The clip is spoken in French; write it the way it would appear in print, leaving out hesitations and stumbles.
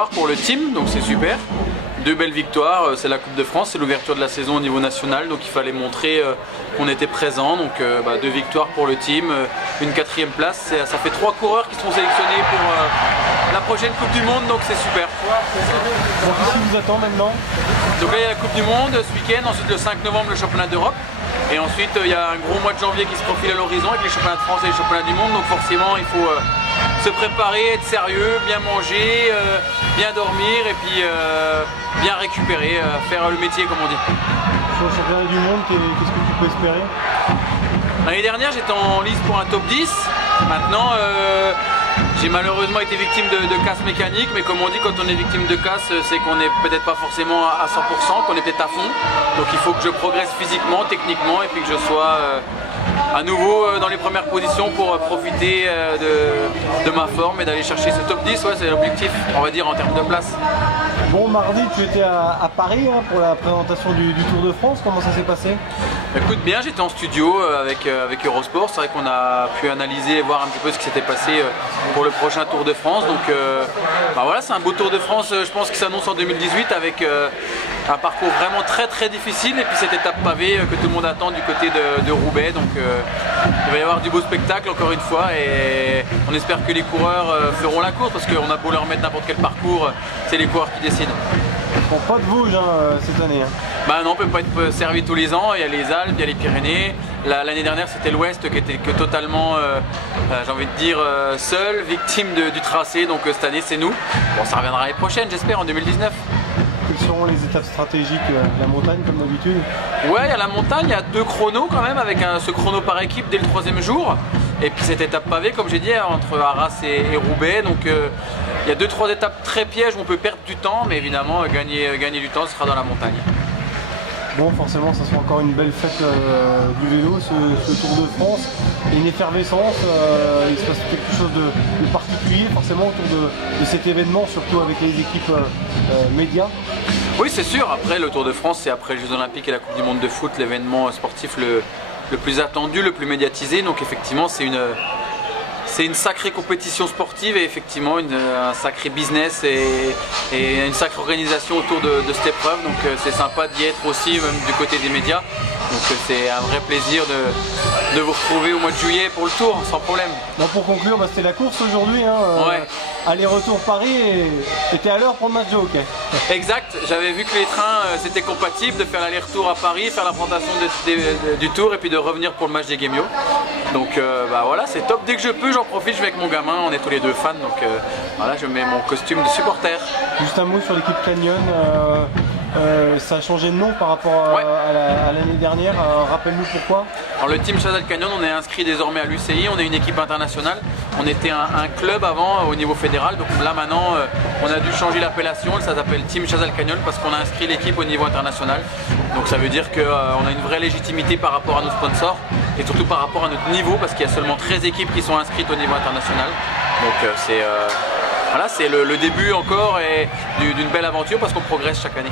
victoires pour le team, donc c'est super. 2 belles victoires, c'est la Coupe de France, c'est l'ouverture de la saison au niveau national, donc il fallait montrer qu'on était présent. Donc 2 victoires pour le team, une 4e place. Ça fait 3 coureurs qui seront sélectionnés pour la prochaine Coupe du Monde, donc c'est super. Donc qu'est-ce qui vous attend maintenant? Donc là il y a la Coupe du Monde ce week-end, ensuite le 5 novembre le championnat d'Europe. Et ensuite il y a un gros mois de janvier qui se profile à l'horizon avec les championnats de France et les championnats du monde. Donc forcément il faut se préparer, être sérieux, bien manger, bien dormir et puis bien récupérer, faire le métier comme on dit. Sur le championnat du monde, qu'est-ce que tu peux espérer? L'année dernière j'étais en lice pour un top 10. Maintenant j'ai malheureusement été victime de casse mécanique, mais comme on dit, quand on est victime de casse, c'est qu'on n'est peut-être pas forcément à 100%, qu'on est peut-être à fond. Donc il faut que je progresse physiquement, techniquement, et puis que je sois à nouveau dans les premières positions pour profiter de ma forme et d'aller chercher ce top 10. Ouais, c'est l'objectif, on va dire, en termes de place. Bon, mardi, tu étais à Paris pour la présentation du Tour de France. Comment ça s'est passé? Écoute, bien, j'étais en studio avec Eurosport. C'est vrai qu'on a pu analyser et voir un petit peu ce qui s'était passé pour le prochain Tour de France. Donc voilà, c'est un beau Tour de France, je pense, qui s'annonce en 2018 avec un parcours vraiment très difficile. Et puis cette étape pavée que tout le monde attend du côté de Roubaix. Donc il va y avoir du beau spectacle encore une fois. Et on espère que les coureurs feront la course parce qu'on a beau leur mettre n'importe quel parcours, c'est les coureurs qui décident. Bon, pas de Vosges cette année. Bah non, on peut pas être servi tous les ans. Il y a les Alpes, il y a les Pyrénées. L'année dernière, c'était l'Ouest qui était totalement, j'ai envie de dire, seul, victime du tracé. Donc cette année, c'est nous. Bon, ça reviendra l'année prochaine, j'espère, en 2019. Quelles seront les étapes stratégiques? La montagne, comme d'habitude? Ouais, il y a la montagne, il y a 2 chronos quand même, avec ce chrono par équipe dès le 3e jour. Et puis cette étape pavée, comme j'ai dit, entre Arras et Roubaix. Donc il y a 2-3 étapes très pièges où on peut perdre du temps, mais évidemment, gagner du temps, ce sera dans la montagne. Bon, forcément, ça sera encore une belle fête du vélo, ce Tour de France. Une effervescence, il se passe quelque chose de particulier forcément autour de cet événement, surtout avec les équipes médias. Oui, c'est sûr. Après, le Tour de France, c'est après les Jeux Olympiques et la Coupe du Monde de foot, l'événement sportif le plus attendu, le plus médiatisé. Donc effectivement, c'est une sacrée compétition sportive et effectivement un sacré business et une sacrée organisation autour de cette épreuve. Donc c'est sympa d'y être aussi, même du côté des médias. Donc c'est un vrai plaisir de vous retrouver au mois de juillet pour le Tour, sans problème. Bon, pour conclure, c'était la course aujourd'hui. Ouais. Aller-retour Paris et t'étais à l'heure pour le match de hockey. Exact, j'avais vu que les trains c'était compatible de faire l'aller-retour à Paris, faire la présentation du Tour et puis de revenir pour le match des Guémio. Donc voilà, c'est top. Dès que je peux, j'en profite, je vais avec mon gamin, on est tous les 2 fans. Donc voilà, je mets mon costume de supporter. Juste un mot sur l'équipe Canyon. Ça a changé de nom par rapport à l'année dernière. Rappelle-nous pourquoi. Alors le Team Chazal Canyon, on est inscrit désormais à l'UCI, on est une équipe internationale. On était un club avant au niveau fédéral, donc là maintenant on a dû changer l'appellation, ça s'appelle Team Chazal Canyon parce qu'on a inscrit l'équipe au niveau international. Donc ça veut dire qu'on a une vraie légitimité par rapport à nos sponsors et surtout par rapport à notre niveau parce qu'il y a seulement 13 équipes qui sont inscrites au niveau international. Donc voilà, c'est le début encore et d'une belle aventure parce qu'on progresse chaque année.